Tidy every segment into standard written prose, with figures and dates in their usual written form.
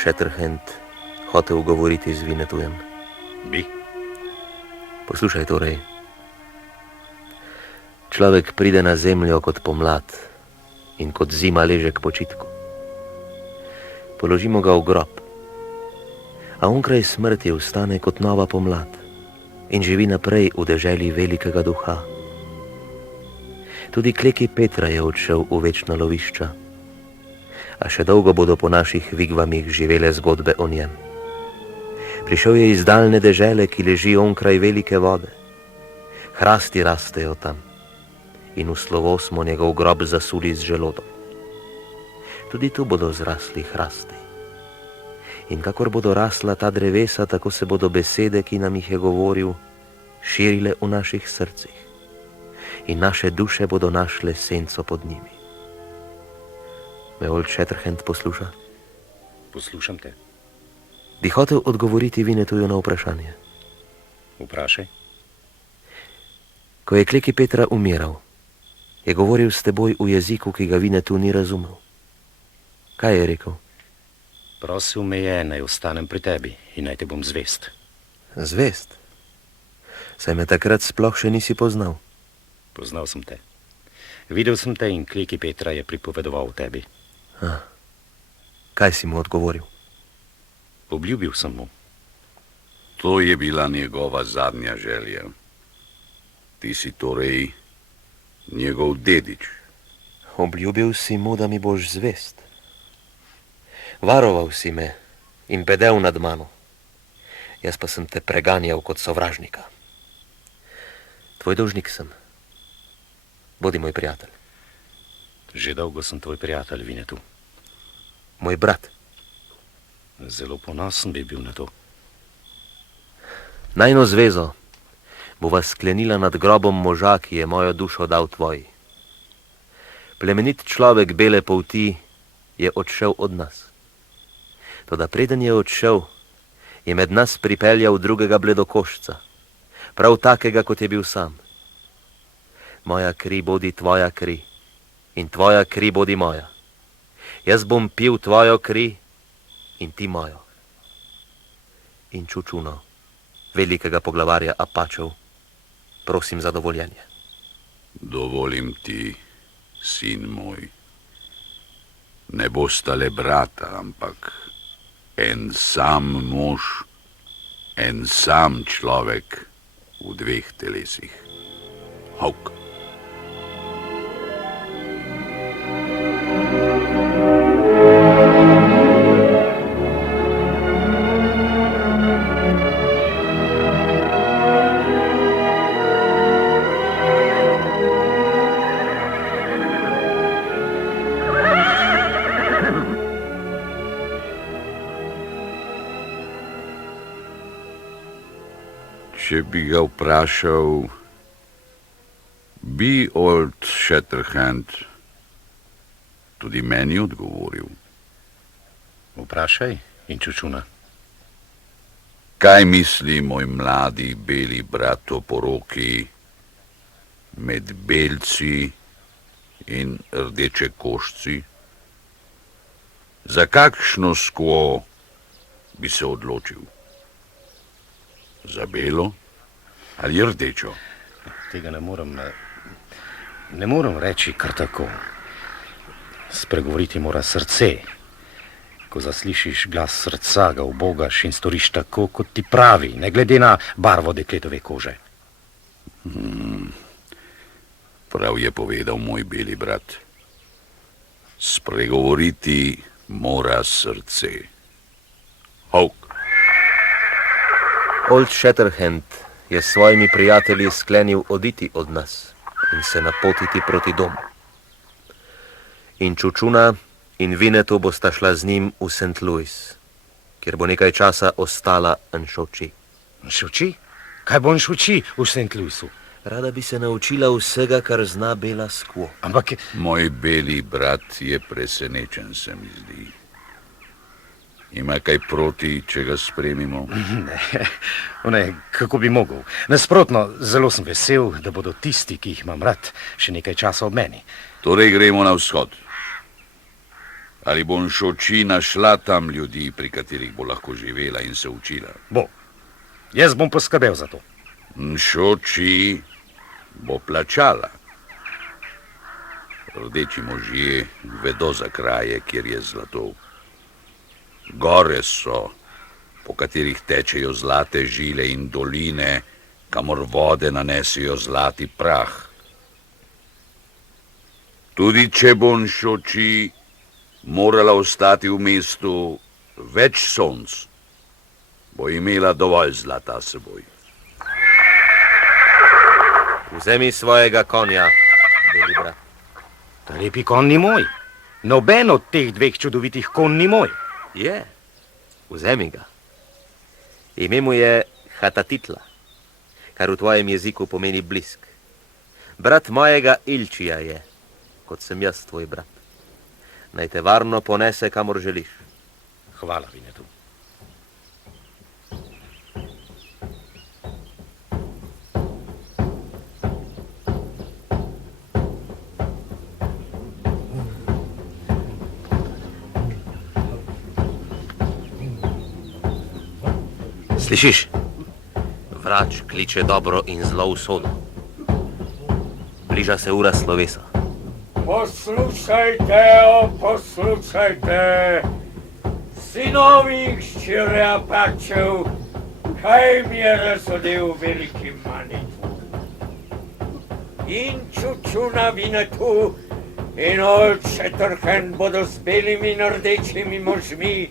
Shatterhand hotel govoriti z Vinetujem. Bi? Poslušaj torej. Človek pride na zemljo kot pomlad in kot zima leže k počitku. Položimo ga v grob, a onkraj smrti vstane kot nova pomlad in živi naprej v deželi velikega duha. Tudi kleki Petra je odšel v večna lovišča, a še dolgo bodo po naših vigvamih živele zgodbe o njem. Prišel je iz daljne dežele, ki leži onkraj velike vode. Hrasti rastejo tam in v slovo smo njegov grob zasuli z želodom. Tudi tu bodo zrasli hrasti. In kakor bodo rasla ta drevesa, tako se bodo besede, ki nam jih je govoril, širile v naših srcih. In naše duše bodo našle senco pod njimi. Me Old Shatterhand posluša? Poslušam te. Bi hotel odgovoriti Vinetuju na vprašanje. Vprašaj. Ko je kleki Petra umiral, je govoril s teboj v jeziku, ki ga Vinetu ni razumel. Kaj je rekel? Prosil me je, naj ostanem pri tebi in naj te bom zvest. Zvest? Saj me takrat sploh še nisi poznal. Poznal sem te. Videl sem te in kleki Petra je pripovedoval o tebi. Kaj si mu odgovoril? Obljubil sem mu. To je bila njegova zadnja želja. Ti si torej njegov dedič. Obljubil si mu, da mi boš zvest. Varoval si me in bedel nad mano. Jaz pa sem te preganjal kot sovražnika. Tvoj dolžnik sem. Bodi moj prijatelj. Že dolgo sem tvoj prijatelj, Vinetu. Moj brat. Zelo ponosen bi bil na to. Najino zvezo bova sklenila nad grobom moža, ki je mojo dušo dal tvoji. Plemenit človek bele polti je odšel od nas. Toda preden je odšel, je med nas pripeljal drugega bledokošca, prav takega, kot je bil sam. Moja kri bodi tvoja kri in tvoja kri bodi moja. Jaz bom pil tvojo kri in ti mojo. In Čučuno, velikega poglavarja Apačev, prosim za dovoljenje. Dovolim ti, sin moj. Ne bosta le brata, ampak en sam mož, en sam človek v dveh telesih. Hauk. Če bi ga vprašal, bi Old Shatterhand tudi meni odgovoril. Vprašaj in Čučuna. Kaj misli moj mladi beli brat o poroki med belci in rdeče košci? Za kakšno skvo bi se odločil? Za belo ali rdečo? Tega ne morem reči kar tako. Spregovoriti mora srce. Ko zaslišiš glas srca, ga ubogaš in storiš tako, kot ti pravi, ne glede na barvo dekletove kože. Prav je povedal moj beli brat. Spregovoriti mora srce. Hauk. Old Shatterhand je s svojimi prijatelji sklenil oditi od nas in se napotiti proti domu. In Čučuna in Vinetu bosta šla z njim v St. Louis, kjer bo nekaj časa ostala Nšoči. Nšoči? Kaj bo Nšoči v St. Louisu? Rada bi se naučila vsega, kar zna bela skvo. Ampak... Moj beli brat je presenečen, se mi zdi. Ima kaj proti, če ga spremimo? Ne, kako bi mogel. Nasprotno, zelo sem vesel, da bodo tisti, ki jih imam rad, še nekaj časa ob meni. Torej gremo na vzhod. Ali bo Nšoči našla tam ljudi, pri katerih bo lahko živela in se učila? Bo. Jaz bom poskrbel za to. Nšoči bo plačala. Rdeči možje vedo za kraje, kjer je zlato. Gore so, po katerih tečejo zlate žile, in doline, kamor vode nanesijo zlati prah. Tudi če bo Nšoči morala ostati v mestu več sonc, bo imela dovolj zlata s seboj. Vzemi svojega konja, beli brat. Ta lepi konj ni moj. Noben od teh dveh čudovitih konj ni moj. Je, vzemi ga. Ime mu je Hatatitla, kar v tvojem jeziku pomeni blisk. Brat mojega Ilčija je, kot sem jaz tvoj brat. Naj te varno ponese, kamor želiš. Hvala, Vinetu. Slišiš? Vrač kliče dobro in zlo usodo. Bliža se ura slovesa. Poslušajte, poslušajte, sinovi hčere Apačev, kaj mi je razsodil veliki Manitu. In Čučuna Vinetu in Old Shatterhand bodo s belimi in rdečimi možmi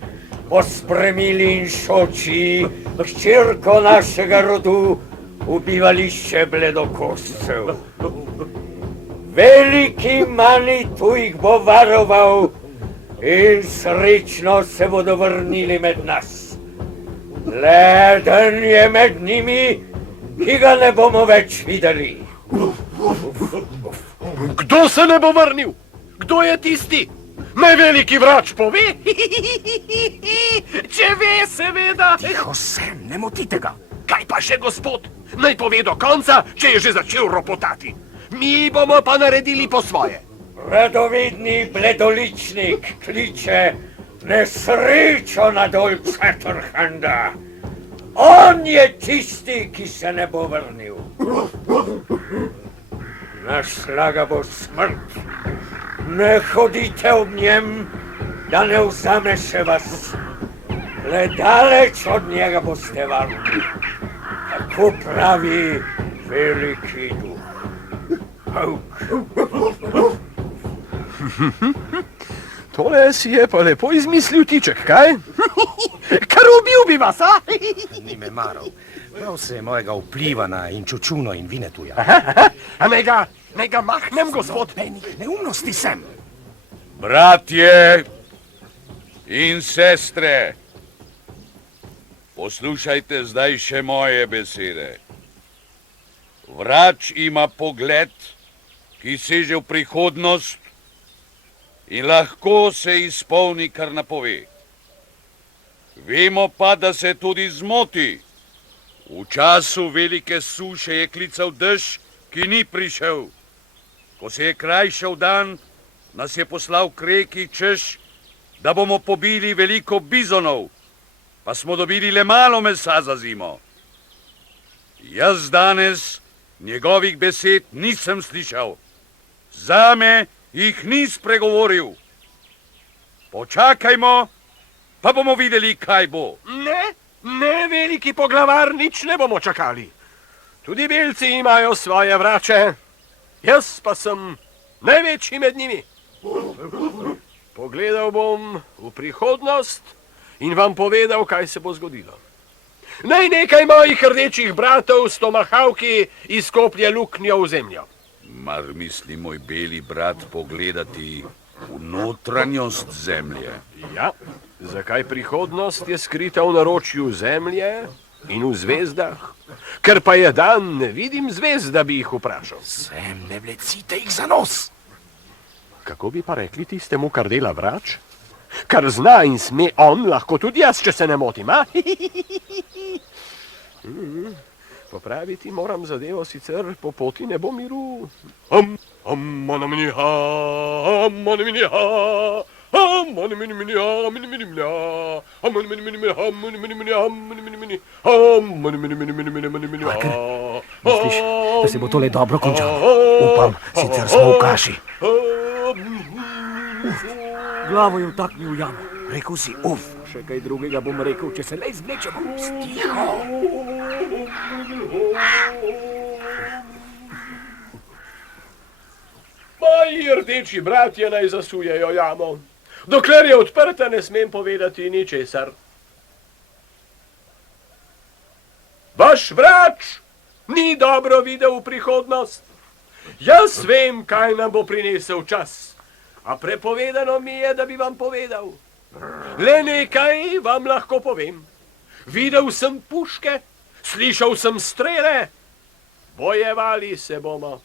pospremili Nšoči, hčerko našega rodu, v bivališče bledokoscev. Veliki Manitu jih bo varoval in srečno se bodo vrnili med nas. Leden je med njimi, ki ga ne bomo več videli. Kdo se ne bo vrnil? Kdo je tisti? Naj veliki vrač pove. Če ve, seveda. Tiho sem, ne motite ga. Kaj pa še gospod? Naj pove do konca, če je že začel ropotati. Mi bomo pa naredili po svoje. Radovedni bledoličnik kliče nesrečo na Old Shatterhanda. On je tisti, ki se ne bo vrnil. Našla ga bo smrt. Ne hodite ob njem, da ne vzame še vas. Le daleč od njega boste varni. Tako pravi veliki duh. Tole si je pa lepo izmislil tiček, kaj? Kar ubil bi vas, a? Ni me maral. Prav se mojega vpliva na Inčučuno in Vinetuja. A naj ga mahnem, gospod? Neumnosti sem. Bratje in sestre, poslušajte zdaj še moje besede. Vrač ima pogled, ki seže v prihodnost in lahko se izpolni, kar napove. Vemo pa, da se tudi zmoti. V času velike suše je klical dež, ki ni prišel. Ko se je krajšal dan, nas je poslal k reki, češ, da bomo pobili veliko bizonov, pa smo dobili le malo mesa za zimo. Jaz danes njegovih besed nisem slišal. Zame jih ni spregovoril. Počakajmo, pa bomo videli, kaj bo. Ne, veliki poglavar, nič ne bomo čakali. Tudi belci imajo svoje vrače. Jaz pa sem največji med njimi. Pogledal bom v prihodnost in vam povedal, kaj se bo zgodilo. Naj nekaj mojih rdečih bratov s tomahavki izkoplje luknjo v zemljo. Mar misli moj beli brat pogledati v notranjost zemlje? Ja, zakaj prihodnost je skrita v naročju zemlje in v zvezdah? Ker pa je dan, ne vidim zvezd, da bi jih vprašal. Sem, ne vlecite jih za nos. Kako bi pa rekli tistemu, kar dela vrač? Kar zna in sme on, lahko tudi jaz, če se ne motim, a? Popraviti moram zadevo, sicer po poti ne bo miru. Misliš, da se bo tole dobro končalo? Upam, sicer smo v kaši. Glavo je vtaknil v jamo. Rekel si, uf, še kaj drugega bom rekel, če se le izvlečemo. Stiho. Moji rdeči bratje naj zasujejo jamo. Dokler je odprta, ne smem povedati ničesar. Vaš vrač ni dobro videl v prihodnost. Jaz vem, kaj nam bo prinesel čas. A prepovedano mi je, da bi vam povedal. Le nekaj vam lahko povem. Videl sem puške, slišal sem strele. Bojevali se bomo.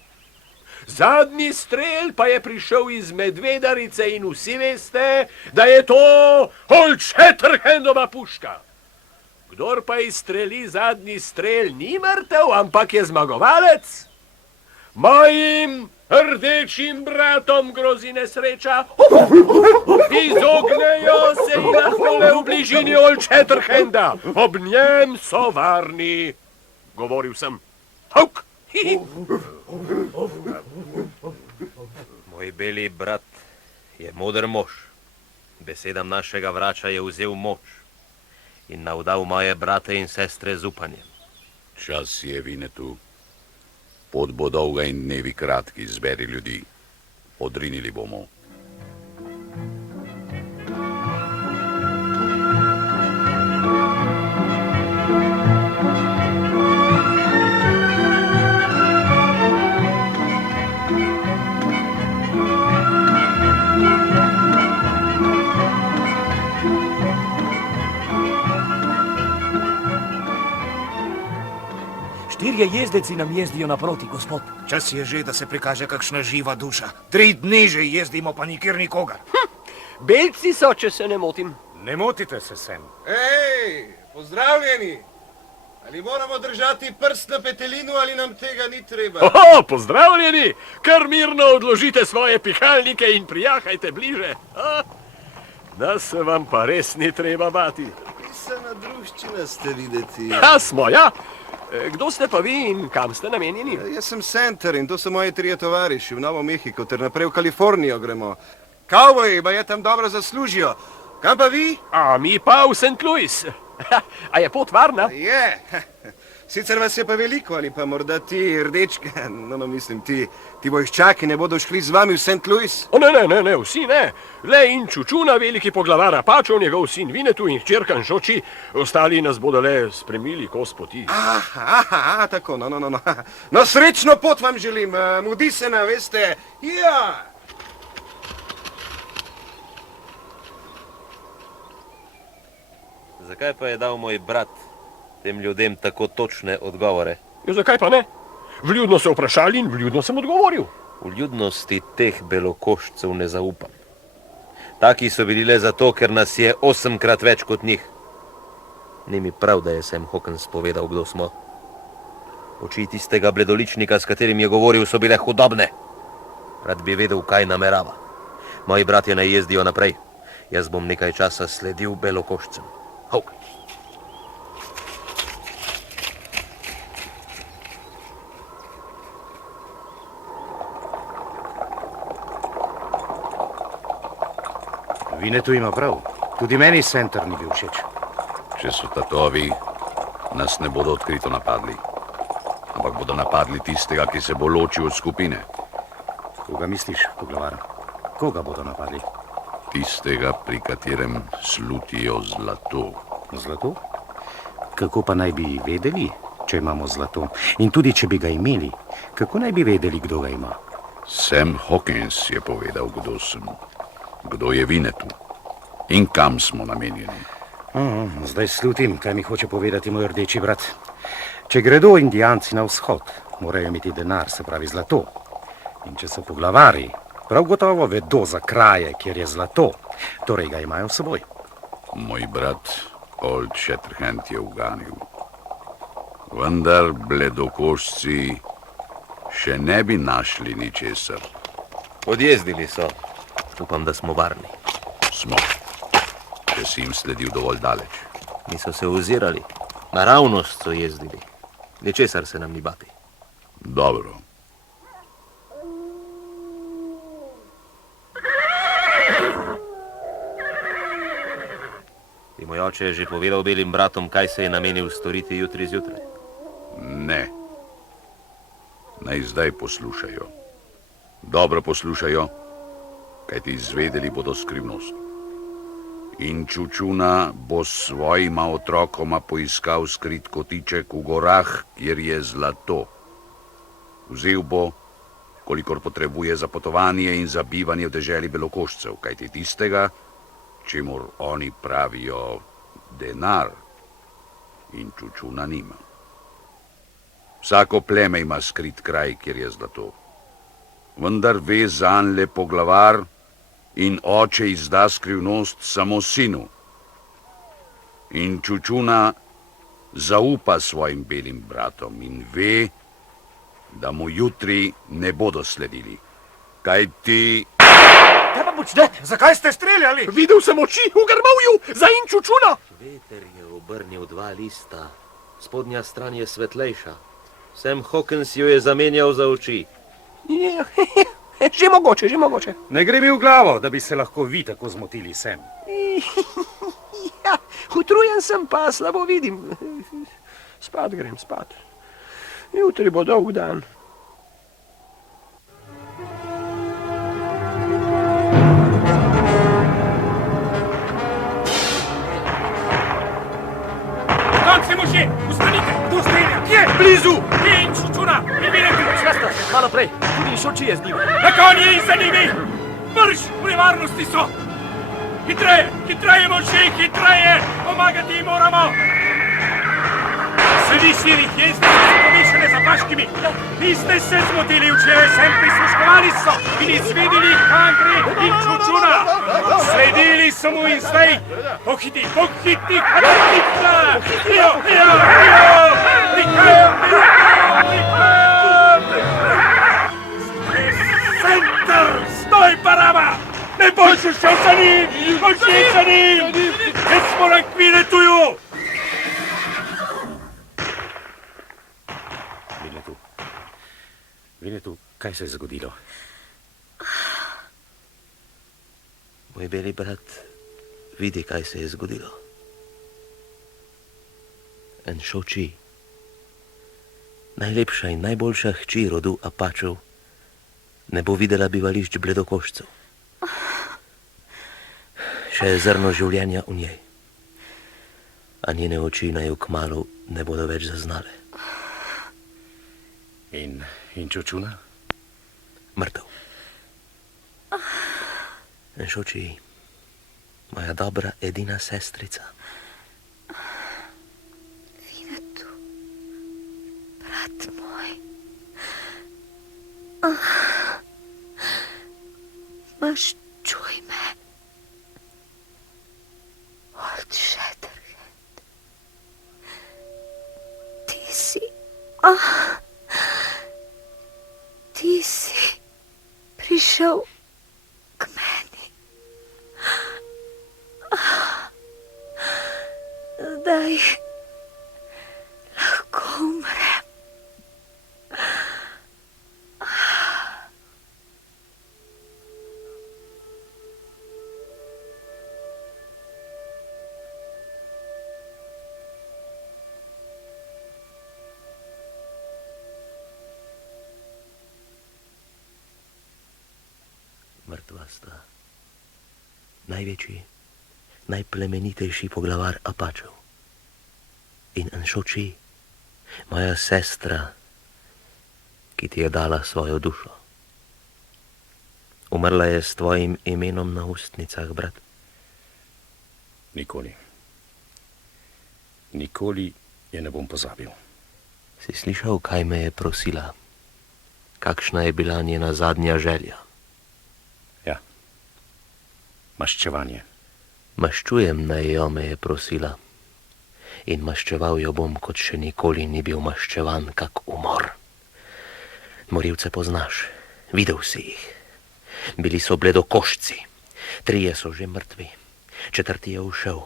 Zadnji strel pa je prišel iz Medvedarice in vsi veste, da je to Old Shatterhandova puška. Kdor pa izstreli zadnji strel, ni mrtev, ampak je zmagovalec. Mojim rdečim bratom grozi nesreča. Izognejo se jim lahko le v bližini Old Shatterhanda. Ob njem so varni. Govoril sem. Hauk! Moj beli brat je moder mož. Besedam našega vrača je vzel moč in navdal moje brate in sestre z upanjem. Čas je, Vinetu. Pot bo dolga in dnevi kratki, zberi ljudi. Odrinili bomo. Štirje jezdeci nam jezdijo naproti, gospod. Čas je že, da se prikaže kakšna živa duša. 3 dni že jezdimo, pa nikjer nikogar. Belci so, če se ne motim. Ne motite se, sem. Ej, pozdravljeni! Ali moramo držati prst na petelinu, ali nam tega ni treba? Oho, pozdravljeni! Kar mirno odložite svoje pihalnike in prijahajte bliže. Da se vam pa res ni treba bati. Pisana druščina ste videti. Ja, smo, ja. Kdo ste pa vi in kam ste namenjeni? Jaz sem Center in to so moji 3 tovariši v Novo Mehiko, ter naprej v Kalifornijo gremo. Kavboji, pa je tam dobro zaslužijo. Kam pa vi? A mi pa v St. Louis. A je pot varna? Je. Sicer vas je pa veliko, ali pa morda ti rdečke, no, mislim, ti vojščaki ne bodo šli z vami v St. Louis? O, ne, vsi ne. Le in Čučuna, veliki poglavar Apačev, njegov sin Vinetu in hčerka Nšoči, ostali nas bodo le spremili kos poti. Aha, tako, no. No, srečno pot vam želim, mudi se na, veste, ja. Zakaj pa je dal moj brat tem ljudem tako točne odgovore? Ja, zakaj pa ne? Vljudno so vprašali in vljudno sem odgovoril. V ljudnosti teh belokoščcev ne zaupam. Taki so bili le zato, ker nas je 8-krat več kot njih. Ni mi prav, da je Sam Hawkins povedal, kdo smo. Oči tistega bledoličnika, s katerim je govoril, so bile hudobne. Rad bi vedel, kaj namerava. Moji bratje naj jezdijo naprej. Jaz bom nekaj časa sledil belokoščcem. Hawkins. Vinetu ima prav. Tudi meni Center ni bil všeč. Če so tatovi, nas ne bodo odkrito napadli. Ampak bodo napadli tistega, ki se bo ločil od skupine. Koga misliš, poglavar? Koga bodo napadli? Tistega, pri katerem slutijo zlato. Zlato? Kako pa naj bi vedeli, če imamo zlato? In tudi, če bi ga imeli, kako naj bi vedeli, kdo ga ima? Sam Hawkins je povedal, kdo sem. Kdo je Vinetu in kam smo namenjeni. Zdaj slutim, kaj mi hoče povedati moj rdeči brat. Če gredo indijanci na vzhod, morajo imeti denar, se pravi zlato. In če so poglavari, prav gotovo vedo za kraje, kjer je zlato, torej ga imajo s seboj. Moj brat Old Shatterhand je uganil. Vendar bledokošci še ne bi našli ničesar. Odjezdili so. Upam, da smo varni. Smo. Če si jim sledil dovolj daleč. Niso se ozirali. Naravnost so jezdili. Ničesar se nam ni bati. Dobro. Ti moj oče je že povedal belim bratom, kaj se je namenil storiti jutri zjutraj. Ne. Naj zdaj poslušajo. Dobro poslušajo, kajti izvedeli bodo skrivnost. In Čučuna bo s svojima otrokoma poiskal skrit kotiček v gorah, kjer je zlato. Vzel bo, kolikor potrebuje za potovanje in za bivanje v deželi Belokošcev, kajti tistega, čemur oni pravijo denar, in Čučuna nima. Vsako pleme ima skrit kraj, kjer je zlato. Vendar ve zanj le poglavar in oče izda skrivnost samo sinu. In Čučuna zaupa svojim belim bratom in ve, da mu jutri ne bodo sledili. Kaj ti... Kaj pa počnete? Zakaj ste streljali? Videl sem oči v grmovju za in Čučuna. Veter je obrnil 2 lista. Spodnja stran je svetlejša. Sam Hawkins jo je zamenjal za oči. Že mogoče, že mogoče. Ne gre mi v glavo, da bi se lahko vi tako zmotili sem. Ja, utrujen sem pa, slabo vidim. Spat grem, spat. Jutri bo dolg dan. Konci možje, ustanite! Kdo strelja? Kje? Blizu! Kje in Čučuna? Ne vidite! Švesta, malo prej. Tudi Šoči je z njim. Na konji in za njimi! Marš! V nevarnosti so! Hitreje! Hitreje, možje! Hitreje! Pomagati jim moramo! Sedi širih jezdnic so povišene za paškimi. Niste se zmotili, včeraj sem prisluškovali so in izvedeli Hangri in Čučuna. Sledili so mu in zdaj. Pohiti, pohiti, hitla! Hijo, hijo, hijo! Prihajajo, Center! Stoj, parama! Ne boš šel za njim! Boš šel za njim! Ne smo na kvinetuju! Vinetu, kaj se je zgodilo? Moj beli brat vidi, kaj se je zgodilo. En Šoči, najlepša in najboljša hči rodu Apačev, ne bo videla bivališč Bledokošcev. Še je zrno življenja v njej, a njene oči naj jo kmalu ne bodo več zaznale. In Čučuna? Mrtev. En Šoči, moja dobra edina sestrica. Vinetu, brat moj. Maščuj me. Old Shatterhand. Ti si... Ti si prišel k meni. Zdaj lahko umrem. Mrtva sta največji, najplemenitejši poglavar Apačev in en Šoči, moja sestra, ki ti je dala svojo dušo. Umrla je s tvojim imenom na ustnicah, brat. Nikoli. Nikoli je ne bom pozabil. Si slišal, kaj me je prosila? Kakšna je bila njena zadnja želja? Ja. Maščevanje. Maščujem naj jo, me je prosila. In maščeval jo bom, kot še nikoli ni bil maščevan, kak umor. Morilce poznaš, videl si jih. Bili so bledokošci. Trije so že mrtvi, četrti je ušel.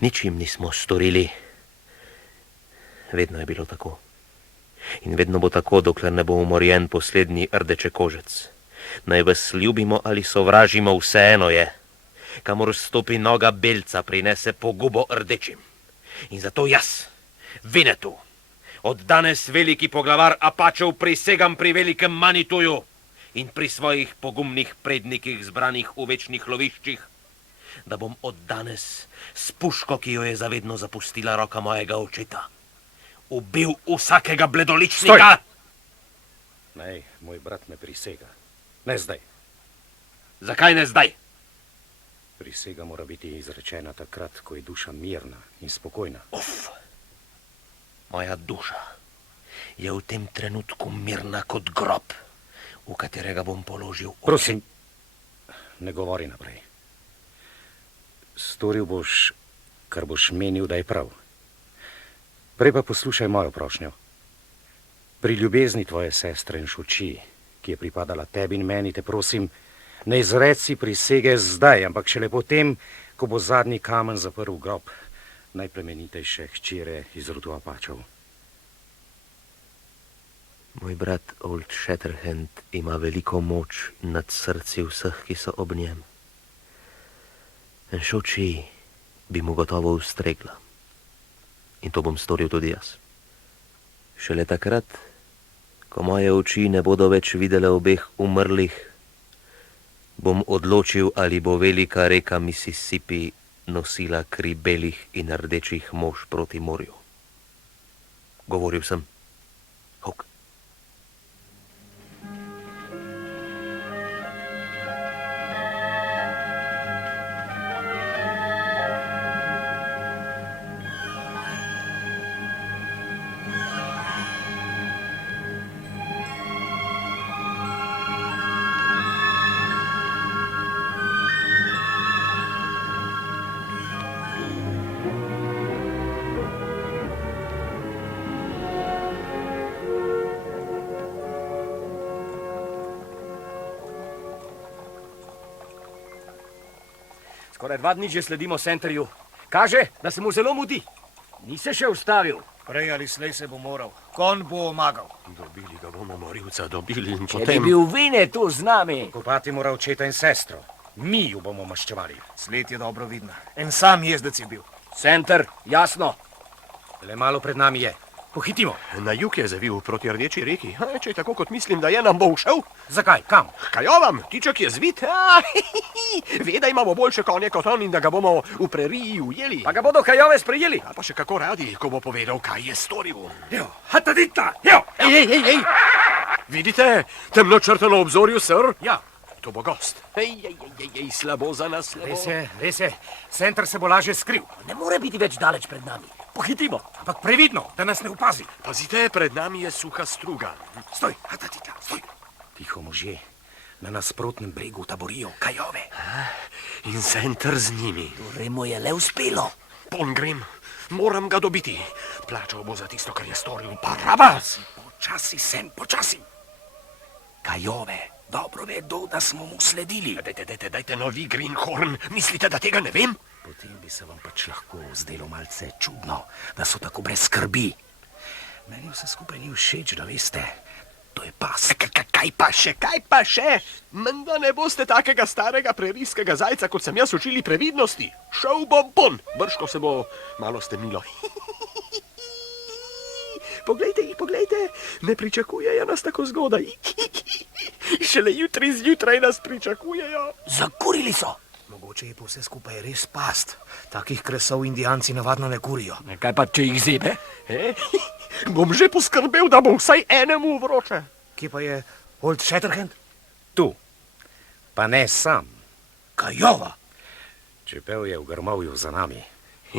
Nič jim nismo storili. Vedno je bilo tako. In vedno bo tako, dokler ne bo umorjen poslednji rdečekožec. Naj vas ljubimo ali sovražimo, vseeno je. Kamor stopi noga belca, prinese pogubo rdečim. In zato jaz, Vinetu, od danes veliki poglavar Apačev, prisegam pri velikem Manituju in pri svojih pogumnih prednikih zbranih v večnih loviščih, da bom od danes s puško, ki jo je zavedno zapustila roka mojega očeta, ubil vsakega bledoličnika. Ne, moj brat ne prisega. Ne zdaj. Zakaj ne zdaj? Prisega mora biti izrečena takrat, ko je duša mirna in spokojna. Uf, moja duša je v tem trenutku mirna kot grob, v katerega bom položil oči. Prosim, ne govori naprej. Storil boš, kar boš menil, da je prav. Prej pa poslušaj mojo prošnjo. Pri ljubezni tvoje sestre in šuči, ki je pripadala tebi in meni, te prosim, ne izreci prisege zdaj, ampak šele potem, ko bo zadnji kamen zaprl grob najplemenitejše hčere iz rodu Apačev. Moj brat Old Shatterhand ima veliko moč nad srci vseh, ki so ob njem. In šuči bi mu gotovo ustregla. In to bom storil tudi jaz. Šele takrat, ko moje oči ne bodo več videle obeh umrlih, bom odločil, ali bo velika reka Mississippi nosila kri belih in rdečih mož proti morju. Govoril sem. Huk. Skoraj 2 dni že sledimo Centerju. Kaže, da se mu zelo mudi. Ni se še ustavil. Prej ali slej se bo moral. Kon bo omagal. Dobili ga bomo, morilca, dobili in Če potem... bi bil Vine tu z nami. Kopati mora očeta in sestro. Mi ju bomo maščevali. Sled je dobro vidna. En sam jezdec je bil. Center, jasno. Le malo pred nami je. Pohitimo. Na jug je zavil proti Rdeči reki. Če je tako, kot mislim, da je, nam bo ušel. Zakaj? Kam? Kajovam, tiček je zvit. Ve, da imamo boljše konje kot on in da ga bomo v preriji ujeli. Pa ga bodo Kajove sprejeli. A pa še kako radi, ko bo povedal, kaj je storil. Jo, hatadita, jo. Ej. Vidite, temno črtano obzorju, sir? Ja. To bo gost. Ej, slabo za nas, slabo. Res je. Center se bo lažje skril. Ne more biti več daleč pred nami. Pohitimo. Ampak previdno, da nas ne opazi. Pazite, pred nami je suha struga. Stoj, hatadita, stoj. Tiho možje. Na nasprotnem bregu taborijo Kajove. In Center z njimi. Torej mu je le uspelo. Pon grem, moram ga dobiti. Plačal bo za tisto, kar je storil. Barabas! Počasi sem, počasi. Kajove dobro vedo, da smo mu sledili. Dajte novi Greenhorn. Mislite, da tega ne vem? Potem bi se vam pač lahko zdelo malce čudno, da so tako brez skrbi. Meni vse skupaj ni všeč, da veste. To je pas. Kaj pa še? Menda ne boste takega starega prerijskega zajca, kot sem jaz učili previdnosti. Šel bom pon, brško se bo malo stemnilo. Poglejte, ne pričakujejo nas tako zgodaj. Šele jutri zjutraj nas pričakujejo. Zakurili so. Mogoče je pa vse skupaj res past. Takih kresov indijanci navadno ne kurijo. Kaj pa, če jih zebe? Bom že poskrbel, da bo vsaj enemu vroče. Kje pa je Old Shatterhand? Tu. Pa ne sam. Kajova. Čeprav je v grmovju za nami.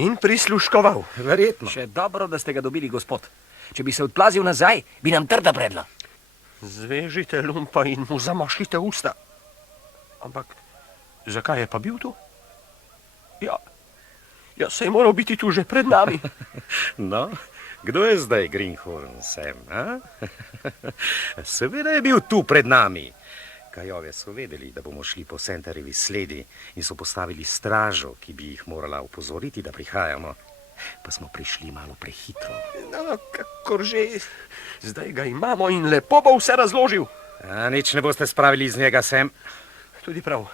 In prisluškoval. Verjetno. Še dobro, da ste ga dobili, gospod. Če bi se odplazil nazaj, bi nam trda predla. Zvežite lumpa in mu zamašite usta. Ampak, zakaj je pa bil tu? Ja, se je moral biti tu že pred nami. No, kdo je zdaj Greenhorn sem, a? Seveda je bil tu pred nami. Kajove so vedeli, da bomo šli po Senterjevi sledi in so postavili stražo, ki bi jih morala opozoriti, da prihajamo. Pa smo prišli malo prehitro. No, kakor že, zdaj ga imamo in lepo bo vse razložil. Nič ne boste spravili iz njega sem. Tudi prav,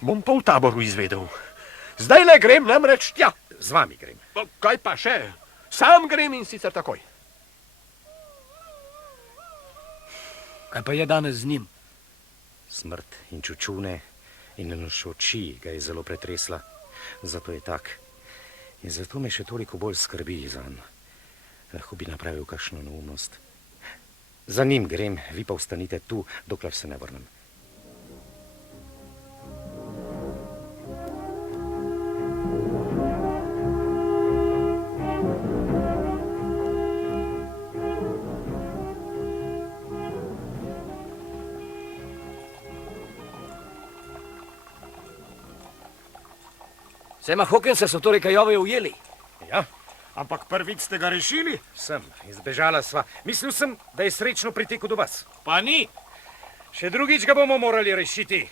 bom pa v taboru izvedel. Zdaj le grem namreč tja. Z vami grem. Kaj pa še? Sam grem in sicer takoj. Kaj pa je danes z njim? Smrt in čučune in noč oči ga je zelo pretresla. Zato je tak. In zato me še toliko bolj skrbi zanj. Lahko bi napravil kakšno neumnost. Za njim grem, vi pa ostanite tu, dokler se ne vrnem. Sema Hawkinsa so torej Kajove ujeli. Ja, Ampak prvič ste ga rešili? sem. Izbežala sva. Mislil sem, da je srečno pritekel do vas. Pa ni. Še drugič ga bomo morali rešiti.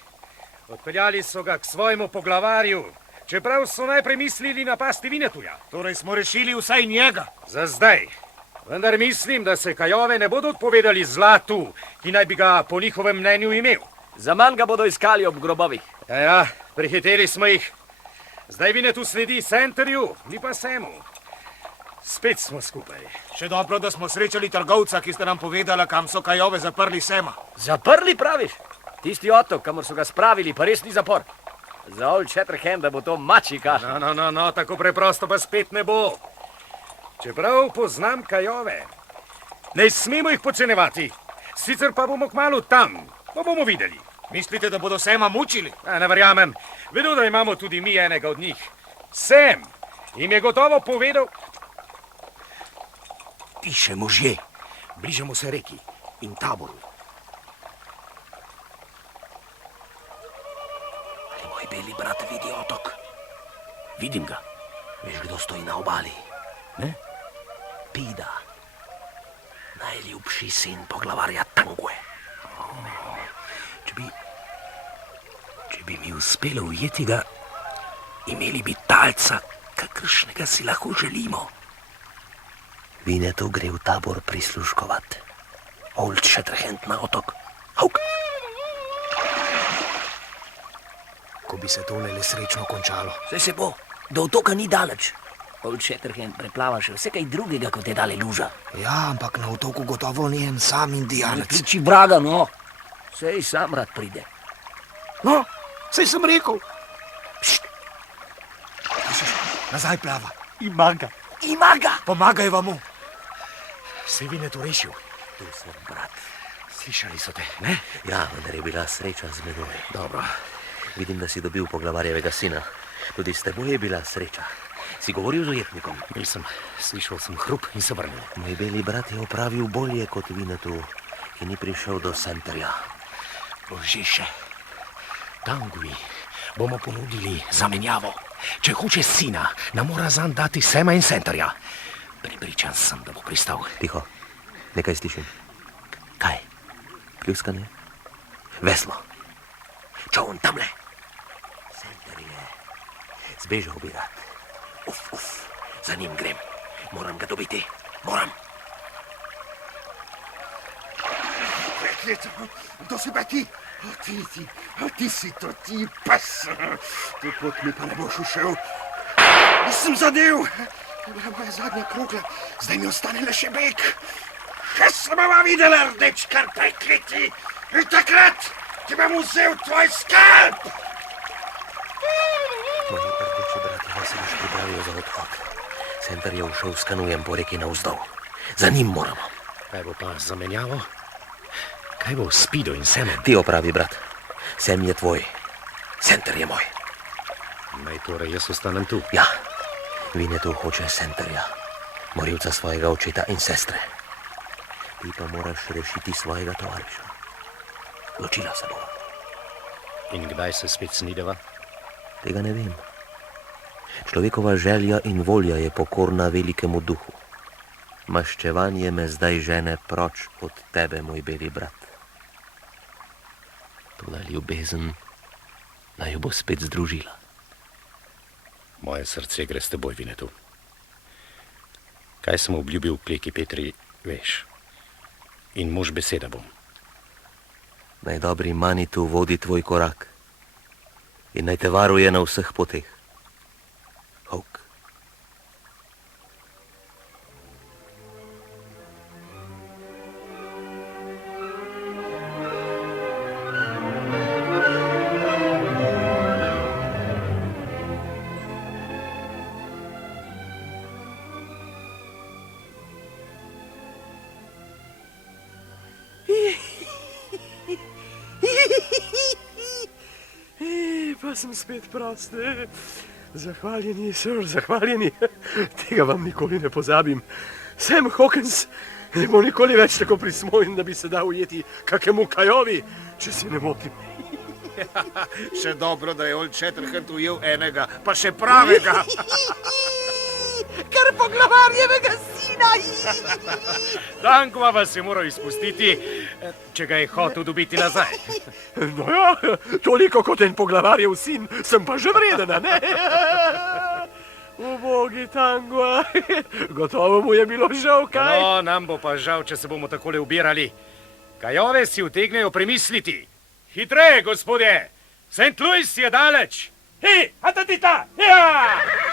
Odpeljali so ga k svojemu poglavarju, čeprav so najprej mislili napasti Vinetuja. Torej smo rešili vsaj njega. Za zdaj. Vendar mislim, da se Kajove ne bodo odpovedali zlatu, ki naj bi ga po njihovem mnenju imel. Zaman ga bodo iskali ob grobovih. Ja, prihiteli smo jih. Zdaj Vinetu sledi Senterju, mi pa Semu. Spet smo skupaj. Še dobro, da smo srečali trgovca, ki ste nam povedala, kam so Kajove zaprli Sema. Zaprli, praviš? Tisti otok, kamor so ga spravili, pa res ni zapor. Za Old Shatterhanda bo to mačji kašelj. No, tako preprosto pa spet ne bo. Čeprav poznam Kajove. Ne smemo jih podcenjevati. Sicer pa bomo kmalu tam. Pa bomo videli. Mislite, da bodo Sema mučili? Ne verjamem. Vedo, da imamo tudi mi enega od njih. Sem jim je gotovo povedal. Tiše možje. Bližamo se reki in taboru. Ali moj beli brat vidi otok? Vidim ga. Veš, kdo stoji na obali? Ne? Pida. Najljubši sin poglavarja Tangue. Če bi mi uspelo ujeti ga, imeli bi talca, kakršnega si lahko želimo. Vinetu gre v tabor prisluškovat. Old Shatterhand na otok. Hauk! Ko bi se tole le srečno končalo. Saj se bo, do otoka ni daleč. Old Shatterhand preplava še vse kaj drugega, kot je dale luža. Ja, ampak na otoku gotovo ni en sam indijanec. Kliči vraga, no. Sej sam rad pride. No, saj sem rekel. Nazaj plava. Ima ga. Pomagajva mu. Se Vinetu rešil. Tu sem, brat. Slišali so te, ne? Ja, vendar je bila sreča z menoj. Dobro. Vidim, da si dobil poglavarjevega sina. Tudi s teboj je bila sreča. Si govoril z ujetnikom? Nisem. Slišal sem hrup in se vrnil. Moj beli brat je opravil bolje kot Vinetu, ki ni prišel do Senterja. Božiše, Tangui bomo ponudili zamenjavo. Če hoče sina, nam mora zanj dati Sema in Senterja. Pripričan sem, da bo pristal. Tiho, nekaj slišim. Kaj? Pljuskanje? Veslo. Čovn tamle. Senter je. Zbežal bi rad. Uf, za njim grem. Moram ga dobiti. Moram. To si pa ti. Ti si to ti pes. Tu pot mi pa ne boš ušel. Nisem zadev. To je bila moja zadnja krogla. Zdaj mi ostane le še beg. Še sem bova videla, rdeč kar prekleti. In takrat ti bom vzel tvoj skalp. Moji rdeči bratje se boš pripravijo za odhod. Senter je ušel s kanujem po reki navzdol. Za njim moramo. Kaj bo pa zamenjavo? Kaj bo s Pido in Semom? Ti opravi, brat. Sem je tvoj. Senter je moj. Naj torej jaz ostanem tu. Ja, Vinetu hoče Senterja, morilca svojega očeta in sestre. Ti pa moraš rešiti svojega tovariša. Ločila se bo. In kdaj se spet snideva? Tega ne vem. Človekova želja in volja je pokorna velikemu duhu. Maščevanje me zdaj žene proč od tebe, moj beli brat. Toda ljubezen naj jo bo spet združila. Moje srce gre s teboj, Vinetu. Kaj sem obljubil kleki Petri, veš. In mož beseda bom. Naj dobri Manitu vodi tvoj korak in naj te varuje na vseh poteh. Hok. Pa sem spet prost. Zahvaljeni, sir, zahvaljeni. Tega vam nikoli ne pozabim. Sam Hawkins ne bo nikoli več tako prismojen, da bi se dal ujeti kakemu kajovi, če se ne motim. Še dobro, da je Old Shatterhand ujel enega, pa še pravega. Kar poglavarjevega sina! Dankva vas je moral izpustiti, če ga je hotel dobiti nazaj. No ja, toliko kot en poglavarjev sin, sem pa že vreden, a ne? Ubogi Tangua, gotovo mu je bilo žal, kaj? No, nam bo pa žal, če se bomo takole ubirali. Kajove si utegnejo premisliti. Hitreje, gospodje! St. Louis je daleč! Hej, atatita! Ja!